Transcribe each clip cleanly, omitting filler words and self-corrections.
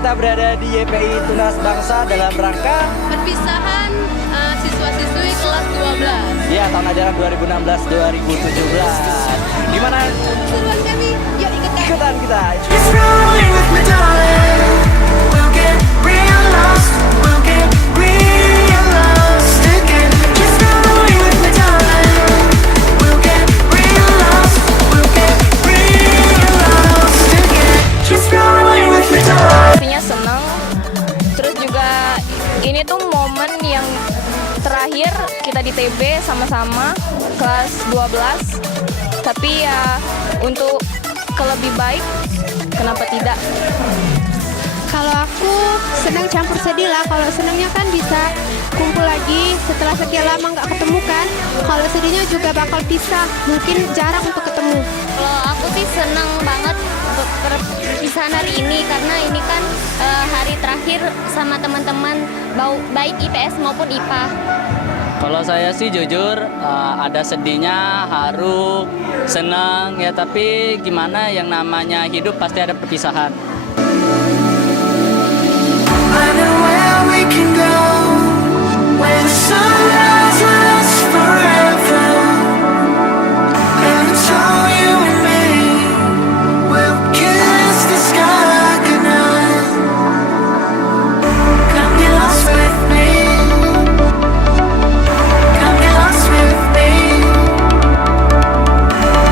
kita berada di YPI Tunas Bangsa dalam rangka perpisahan siswa-siswi kelas 12. ya tahun ajaran 2016-2017. Gimana Seruan kami, yuk ikutan kita? Just rolling with my darling. We'll get real lost. We'll get real lost again. Just rolling with my darling. We'll get real lost. We'll get real lost again. Just rolling with my darling. Pastinya senang. Terus juga ini tuh momen yang terakhir kita di TB sama-sama kelas 12. Tapi ya untuk lebih baik, kenapa tidak? Kalau aku senang campur sedih lah. Kalau senangnya kan bisa kumpul lagi setelah sekian lama nggak ketemu kan. Kalau sedihnya juga bakal pisah, mungkin jarang untuk ketemu. Kalau aku sih senang banget untuk perpisahan hari ini karena ini kan hari terakhir sama teman-teman baik IPS maupun IPA. Kalau saya sih jujur ada sedihnya, haru, senang ya, tapi gimana yang namanya hidup pasti ada perpisahan. I know where we can go. Where the sunrise lasts forever. And it's all you and me. We'll kiss the sky goodnight. Come get lost with me. Come get lost with me.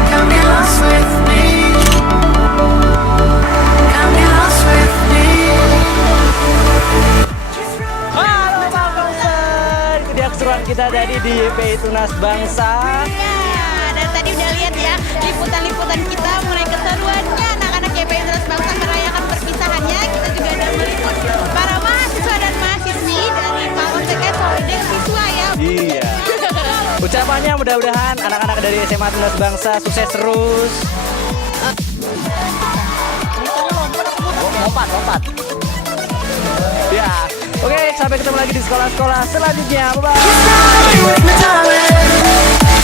Come get lost with me. Come get lost with me. Halo Pak Kauser, itu dia keseruan kita tadi di YPI Tunas Bangsa. Ya, dan tadi udah lihat ya liputan-liputan kita mulai keseruannya anak-anak YPI Tunas Bangsa merayakan perpisahannya. Kita juga ada meliput para mahasiswa dan mahasiswi dari Polsek Solidek siswa ya. Iya. Ucapannya mudah-mudahan anak-anak dari SMA Tunas Bangsa sukses terus. Lompat. Ya. Oke, sampai ketemu lagi di sekolah-sekolah selanjutnya. Bye-bye. Just rolling with my darling.